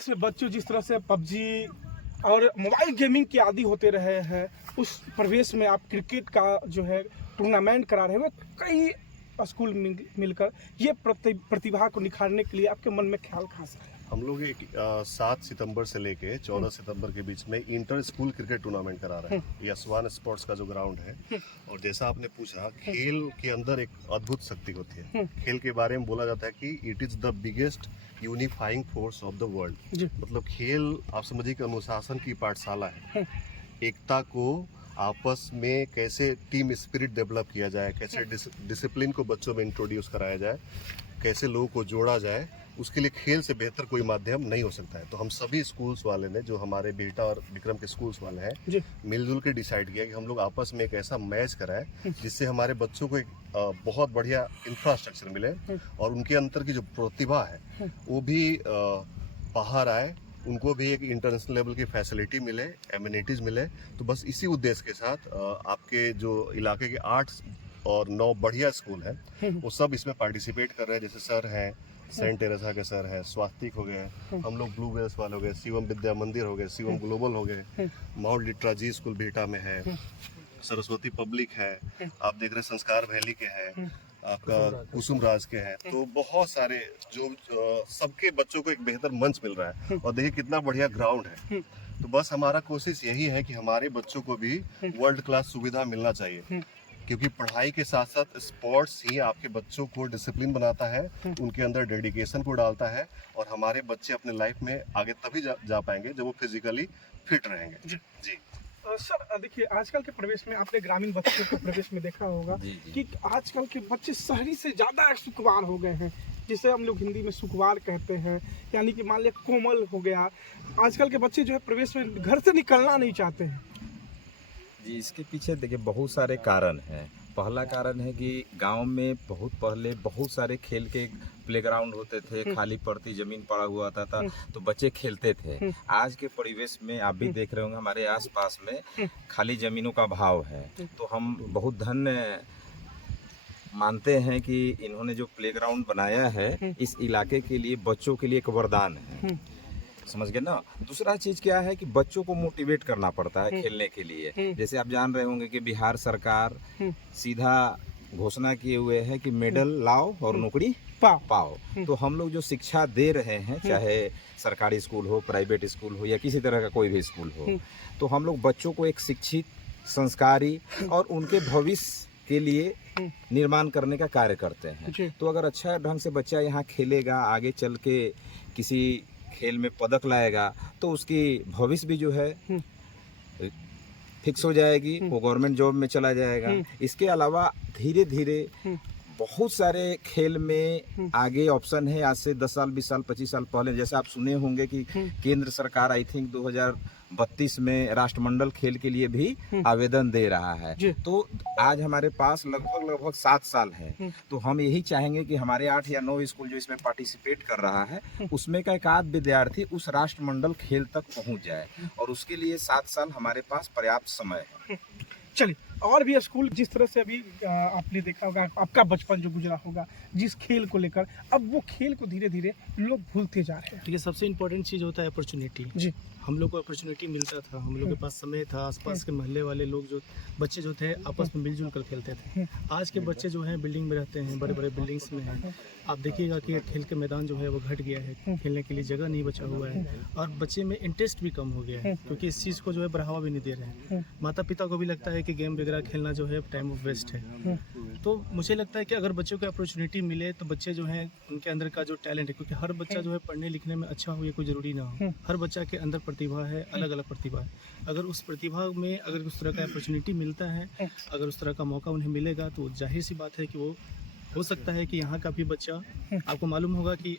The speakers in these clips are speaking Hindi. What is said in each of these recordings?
प्रदेश में बच्चों जिस तरह से पबजी और मोबाइल गेमिंग के आदी होते रहे हैं, उस परिवेश में आप क्रिकेट का जो है टूर्नामेंट करा रहे हैं। कई स्कूल मिलकर ये प्रतिभा को निखारने के लिए आपके मन में ख्याल खास है। हम लोग 7 सितंबर से लेके 14 सितंबर के बीच में इंटर स्कूल क्रिकेट टूर्नामेंट करा रहे हैं। ये स्वान स्पोर्ट्स का जो ग्राउंड है। और जैसा आपने पूछा, खेल के अंदर एक अद्भुत शक्ति होती है। खेल के बारे में बोला जाता है कि it is the biggest unifying force of the world. मतलब खेल आप समझिए कि अनुशासन की पाठशाला है। एकता को आपस में कैसे टीम स्पिरिट डेवलप किया जाए, कैसे डिसिप्लिन को बच्चों में इंट्रोड्यूस कराया जाए, कैसे लोगों को जोड़ा जाए, उसके लिए खेल से बेहतर कोई माध्यम नहीं हो सकता है। तो हम सभी स्कूल्स वाले ने, जो हमारे बेटा और विक्रम के स्कूल्स वाले हैं, मिलजुल के डिसाइड किया कि हम लोग आपस में एक ऐसा मैच कराएं जिससे हमारे बच्चों को एक बहुत बढ़िया इंफ्रास्ट्रक्चर मिले और उनके अंदर की जो प्रतिभा है वो भी बाहर आए, उनको भी एक इंटरनेशनल लेवल की फैसिलिटी मिले, एमिनिटीज़ मिले। तो बस इसी उद्देश्य के साथ आपके जो इलाके के 8 और 9 बढ़िया स्कूल हैं वो सब इसमें पार्टिसिपेट कर रहे हैं। जैसे सर हैं, सेंट टेरेसा के सर हैं, स्वास्तिक हो गए, हम लोग ब्लू वेल्स वाले हो गए, शिवम विद्या मंदिर हो गए, शिवम ग्लोबल हो गए, माउंट लिटराजी स्कूल बिहटा में है, सरस्वती पब्लिक है, आप देख रहे संस्कार वैली के हैं, आपका कुसुम राज के हैं। तो बहुत सारे जो सबके बच्चों को एक बेहतर मंच मिल रहा है। और देखिए कितना बढ़िया ग्राउंड है। तो बस हमारा कोशिश यही है कि हमारे बच्चों को भी वर्ल्ड क्लास सुविधा मिलना चाहिए, क्योंकि पढ़ाई के साथ साथ स्पोर्ट्स ही आपके बच्चों को डिसिप्लिन बनाता है, उनके अंदर डेडिकेशन को डालता है और हमारे बच्चे अपने लाइफ में आगे तभी जा पाएंगे जब वो फिजिकली फिट रहेंगे। जी सर देखिए, आजकल के प्रवेश में आपने ग्रामीण बच्चों को प्रवेश में देखा होगा कि आजकल के बच्चे शहरी से ज़्यादा सुकुमार हो गए हैं, जिसे हम लोग हिंदी में सुकुमार कहते हैं। यानी कि मान लिया कोमल हो गया। आजकल के बच्चे जो है प्रवेश में घर से निकलना नहीं चाहते हैं। जी, इसके पीछे देखिए बहुत सारे कारण हैं। पहला कारण है कि गांव में बहुत पहले बहुत सारे खेल के प्लेग्राउंड होते थे, खाली पड़ती जमीन पड़ा हुआ था तो बच्चे खेलते थे। आज के परिवेश में आप भी देख रहे होंगे हमारे आसपास में खाली जमीनों का भाव है। तो हम बहुत धन्य मानते हैं कि इन्होंने जो प्लेग्राउंड बनाया है इस इलाके के लिए, बच्चों के लिए एक वरदान है। समझ गए ना। दूसरा चीज क्या है कि बच्चों को मोटिवेट करना पड़ता है खेलने के लिए। जैसे आप जान रहे होंगे कि बिहार सरकार सीधा घोषणा किए हुए है कि मेडल लाओ और नौकरी पाओ। तो हम लोग जो शिक्षा दे रहे हैं, चाहे सरकारी स्कूल हो, प्राइवेट स्कूल हो या किसी तरह का कोई भी स्कूल हो, तो हम लोग बच्चों को एक शिक्षित, संस्कारी और उनके भविष्य के लिए निर्माण करने का कार्य करते हैं। तो अगर अच्छा ढंग से बच्चा यहाँ खेलेगा, आगे चल के किसी खेल में पदक लाएगा, तो उसकी भविष्य भी जो है फिक्स हो जाएगी, वो गवर्नमेंट जॉब में चला जाएगा। इसके अलावा धीरे धीरे बहुत सारे खेल में आगे ऑप्शन है। आज से 10 साल, 20 साल, 25 साल पहले जैसे आप सुने होंगे कि केंद्र सरकार आई थिंक 2032 में राष्ट्रमंडल खेल के लिए भी आवेदन दे रहा है। तो आज हमारे पास लगभग 7 साल है। तो हम यही चाहेंगे कि हमारे 8 या 9 स्कूल जो इसमें पार्टिसिपेट कर रहा है, उसमें का एक आध विद्यार्थी उस राष्ट्रमंडल खेल तक पहुंच जाए, और उसके लिए 7 साल हमारे पास पर्याप्त समय है। चलिए, और भी स्कूल जिस तरह से अभी आपने देखा होगा, आपका बचपन जो गुजरा होगा जिस खेल को लेकर, अब वो खेल को धीरे धीरे लोग भूलते जा रहे हैं। देखिए, सबसे इम्पोर्टेंट चीज़ होता है अपॉर्चुनिटी। जी, हम लोग को अपॉर्चुनिटी मिलता था, हम लोग के पास समय था, आसपास के मोहल्ले वाले लोग जो बच्चे जो थे आपस में मिलजुल कर खेलते थे। आज के बच्चे जो हैं बिल्डिंग में रहते हैं, बड़े बड़े बिल्डिंग्स में हैं। आप देखिएगा कि खेल के मैदान जो है वो घट गया है, खेलने के लिए जगह नहीं बचा हुआ है, और बच्चे में इंटरेस्ट भी कम हो गया है, क्योंकि इस चीज़ को जो है बढ़ावा भी नहीं दे रहे हैं। माता पिता को भी लगता है कि गेम वगैरह खेलना जो है टाइम ऑफ वेस्ट है। तो मुझे लगता है कि अगर बच्चों को अपॉर्चुनिटी मिले तो बच्चे जो हैं उनके अंदर का जो टैलेंट है, क्योंकि हर बच्चा जो है पढ़ने लिखने में अच्छा हो ये कोई ज़रूरी ना हो। हर बच्चा के अंदर प्रतिभा है, अलग अलग प्रतिभा है। अगर उस प्रतिभा में अगर उस तरह का अपॉर्चुनिटी मिलता है, अगर उस तरह का मौका उन्हें मिलेगा, तो जाहिर सी बात है कि वो हो सकता है कि यहाँ का भी बच्चा, आपको मालूम होगा कि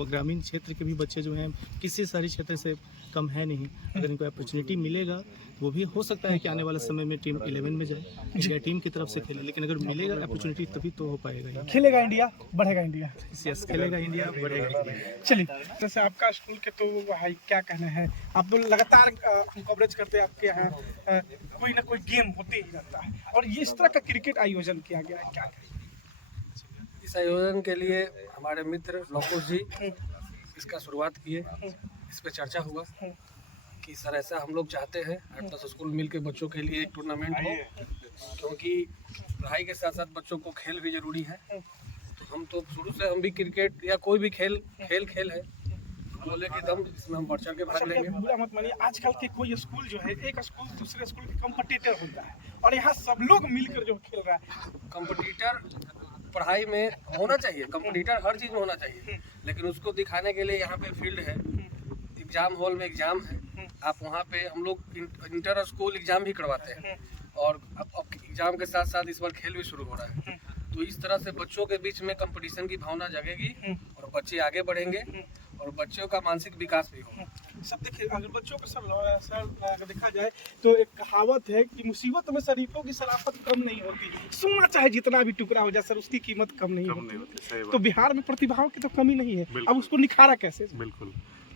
ग्रामीण क्षेत्र के भी बच्चे जो हैं किसी शहरी क्षेत्र से कम है नहीं। अगर इनको अपॉर्चुनिटी मिलेगा तो वो भी हो सकता है कि आने वाले समय में टीम 11 में जाए, इंडिया टीम की तरफ से खेले। लेकिन अगर मिलेगा अपॉर्चुनिटी तभी तो हो पाएगा। खेलेगा इंडिया, बढ़ेगा इंडिया। यस, खेलेगा इंडिया, बढ़ेगा इंडिया। चलिए, जैसे आपका स्कूल के तो भाई क्या कहना है, आप तो लगातार हम कवरेज करते हैं, आपके यहाँ कोई ना कोई गेम होते ही रहता है, और ये इस तरह का क्रिकेट आयोजन किया गया है, क्या करें? इस आयोजन के लिए हमारे मित्र लोकुश जी इसका शुरुआत किए, इस पे चर्चा हुआ कि सर ऐसा हम लोग चाहते हैं 8-10 स्कूल मिल के बच्चों के लिए एक टूर्नामेंट हो, क्योंकि पढ़ाई के साथ साथ बच्चों को खेल भी जरूरी है। तो हम तो शुरू से हम भी क्रिकेट या कोई भी खेल है, बोले कि दम इसमें हम बढ़ चढ़ के भाग लेंगे। बुरा मत मानिए, आजकल के कोई स्कूल जो है एक स्कूल दूसरे स्कूल के कॉम्पिटिटर होता है और यहाँ सब लोग मिलकर जो खेल रहा है। कंपटीटर पढ़ाई में होना चाहिए, कंपटीटर हर चीज़ में होना चाहिए, लेकिन उसको दिखाने के लिए यहाँ पे फील्ड है, एग्जाम हॉल में एग्जाम है, आप वहाँ पे हम लोग इंटर स्कूल एग्जाम भी करवाते हैं और अब एग्जाम के साथ साथ इस बार खेल भी शुरू हो रहा है। तो इस तरह से बच्चों के बीच में कंपटीशन की भावना जगेगी और बच्चे आगे बढ़ेंगे और बच्चों का मानसिक विकास भी होगा। सब देखिए, अगर बच्चों को सर अगर देखा जाए तो एक कहावत है कि मुसीबत में शरीफों की शराफत कम नहीं होती। सोना चाहे जितना भी टुकड़ा हो जाए सर, उसकी कीमत कम नहीं होती। तो बिहार में प्रतिभाओं की तो कमी नहीं है, अब उसको निखारा कैसे? बिल्कुल,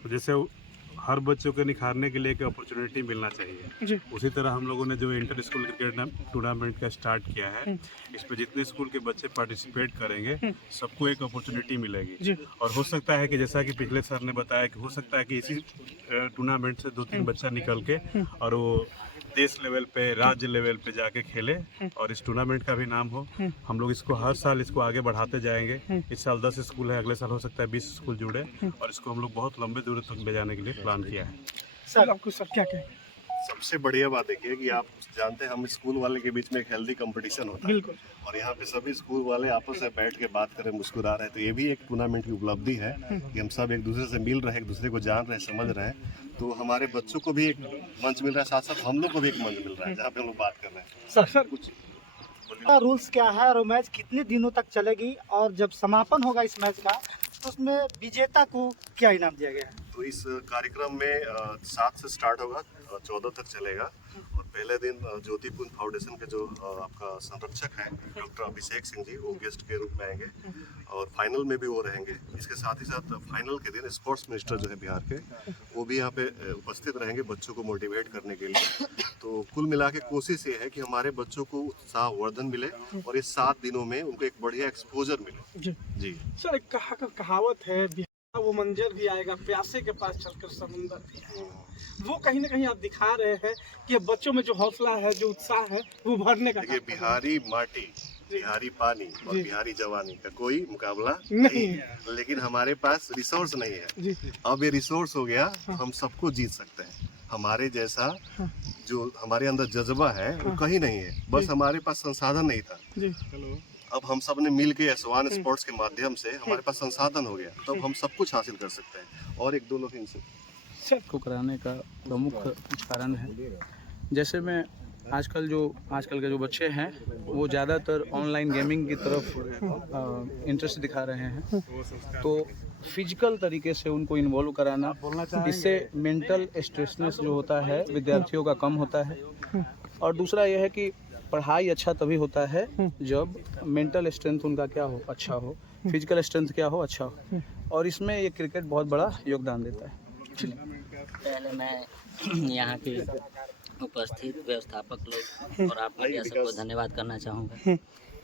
जैसे हर बच्चों को निखारने के लिए एक अपॉर्चुनिटी मिलना चाहिए जी। उसी तरह हम लोगों ने जो इंटर स्कूल क्रिकेट टूर्नामेंट का स्टार्ट किया है, इस पे जितने स्कूल के बच्चे पार्टिसिपेट करेंगे सबको एक अपॉर्चुनिटी मिलेगी। जी। और हो सकता है कि जैसा कि पिछले सर ने बताया कि हो सकता है कि इसी टूर्नामेंट से 2-3 बच्चा निकल के और वो देश लेवल पे, राज्य लेवल पे जाके खेले और इस टूर्नामेंट का भी नाम हो। हम लोग इसको हर साल इसको आगे बढ़ाते जाएंगे। इस साल 10 स्कूल है, अगले साल हो सकता है 20 स्कूल जुड़े और इसको हम लोग बहुत लंबे दूर तक ले जाने के लिए प्लान किया है। सर आपको सर क्या कहें? सबसे बढ़िया बात देखिए कि आप जानते हैं हम स्कूल वाले के बीच में एक हेल्दी कंपटीशन होता है। बिल्कुल। और यहाँ पे सभी स्कूल वाले आपस में बैठ के बात करें, मुस्कुरा रहे हैं, तो ये भी एक टूर्नामेंट की उपलब्धि है कि हम सब एक दूसरे से मिल रहे हैं, एक दूसरे को जान रहे हैं, समझ रहे हैं। तो हमारे बच्चों को भी एक मंच मिल रहा है, साथ साथ हम लोग को भी एक मंच मिल रहा है जहाँ पे हम लोग बात कर रहे हैं। सर कुछ रूल्स क्या है और मैच कितने दिनों तक चलेगी, और जब समापन होगा इस मैच का तो उसमें विजेता को क्या इनाम दिया गया है? तो इस कार्यक्रम में 7 से स्टार्ट होगा, 14 तक चलेगा। और पहले दिन ज्योतिपुंज फाउंडेशन के जो आपका संरक्षक हैं डॉक्टर अभिषेक सिंह जी, वो गेस्ट के रूप में आएंगे और फाइनल में भी वो रहेंगे। इसके साथ ही साथ फाइनल के दिन स्पोर्ट्स मिनिस्टर जो है बिहार के, वो भी यहाँ पे उपस्थित रहेंगे बच्चों को मोटिवेट करने के लिए। तो कुल मिला के कोशिश ये है कि हमारे बच्चों को उत्साहवर्धन मिले और इस 7 दिनों में उनको एक बढ़िया एक्सपोजर मिले। जी सर, एक कहावत है, वो मंजर भी आएगा प्यासे के पास चलकर समुंदर भी आएगा। वो कहीं ना कहीं आप दिखा रहे हैं कि बच्चों में जो हौसला है, जो उत्साह है, वो भरने का। देखिए, बिहारी माटी, बिहारी पानी और बिहारी जवानी का कोई मुकाबला नहीं है, लेकिन हमारे पास रिसोर्स नहीं है। अब ये रिसोर्स हो गया, हम सबको जीत सकते हैं। हमारे जैसा जो हमारे अंदर जज्बा है वो कहीं नहीं है, बस हमारे पास संसाधन नहीं था। अब हम सब ने मिल के S1 स्पोर्ट्स के माध्यम से हमारे पास संसाधन हो गया, तो अब हम सब कुछ हासिल कर सकते हैं। और 1-2 लोग इनसे को कराने का प्रमुख कारण है, जैसे मैं आजकल के जो बच्चे हैं वो ज़्यादातर ऑनलाइन गेमिंग की तरफ इंटरेस्ट दिखा रहे हैं, तो फिजिकल तरीके से उनको इन्वॉल्व कराना, इससे मेंटल स्ट्रेसनेस जो होता है विद्यार्थियों का कम होता है। और दूसरा यह है कि पढ़ाई अच्छा तभी होता है जब मेंटल स्ट्रेंथ उनका क्या हो, अच्छा हो, फिजिकल स्ट्रेंथ क्या हो, अच्छा हो, और इसमें ये क्रिकेट बहुत बड़ा योगदान देता है। पहले मैं यहाँ के उपस्थित व्यवस्थापक लोग और आप मीडिया सबको धन्यवाद करना चाहूँगा,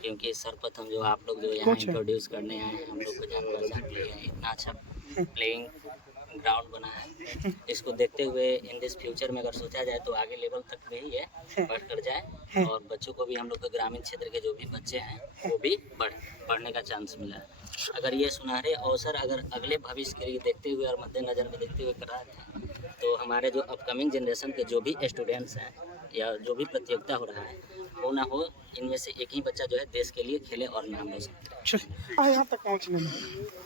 क्योंकि सर्वप्रथम जो आप लोग जो यहाँ इंट्रोड्यूस करने आए हैं, हम लोग को जान पहचान लिए हैं, इतना अच्छा प्लेइंग ग्राउंड बना है। इसको देखते हुए इन दिस फ्यूचर में अगर सोचा जाए तो आगे लेवल तक भी ये बढ़ कर जाए और बच्चों को भी, हम लोग के ग्रामीण क्षेत्र के जो भी बच्चे हैं वो भी बढ़ने का चांस मिला है। अगर ये सुनहरे अवसर अगर अगले भविष्य के लिए देखते हुए और मद्देनज़र में देखते हुए करा जाए तो हमारे जो अपकमिंग जनरेशन के जो भी स्टूडेंट्स हैं या जो भी प्रतियोगिता हो रहा है हो ना हो, इनमें से एक ही बच्चा जो है देश के लिए खेले और नाम रोशन करे। यहाँ तक पहुँचने में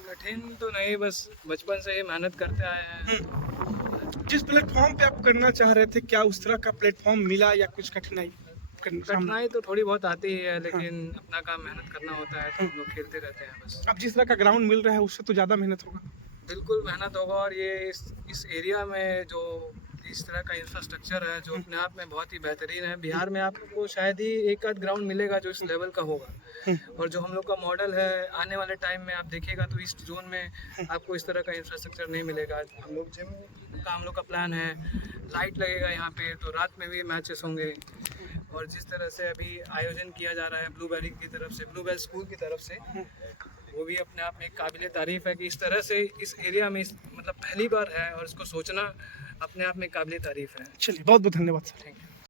कठिन तो नहीं, बस बचपन से ही मेहनत करते आए हैं। जिस प्लेटफॉर्म पे आप करना चाह रहे थे, क्या उस तरह का प्लेटफॉर्म मिला या कुछ कठिनाई तो थोड़ी बहुत आती ही है, लेकिन अपना काम मेहनत करना होता है, तो हम लोग खेलते रहते हैं बस। अब जिस तरह का ग्राउंड मिल रहा है उससे तो ज़्यादा मेहनत होगा। बिल्कुल मेहनत होगा, और ये इस एरिया में जो इस तरह का इंफ्रास्ट्रक्चर है जो अपने आप में बहुत ही बेहतरीन है। बिहार में आपको शायद ही एक आध ग्राउंड मिलेगा जो इस लेवल का होगा, और जो हम लोग का मॉडल है आने वाले टाइम में आप देखिएगा तो ईस्ट जोन में आपको इस तरह का इंफ्रास्ट्रक्चर नहीं मिलेगा। हम लोग जिम का हम लोग का प्लान है, लाइट लगेगा यहाँ पे, तो रात में भी मैचेस होंगे, और जिस तरह से अभी आयोजन किया जा रहा है ब्लूबेरी की तरफ से, ब्लूबेरी स्कूल की तरफ से, वो भी अपने आप में काबिल तारीफ़ है कि इस तरह से इस एरिया में मतलब पहली बार है और इसको सोचना अपने आप में काबिल तारीफ़ है। चलिए बहुत बहुत धन्यवाद सर। Thank you.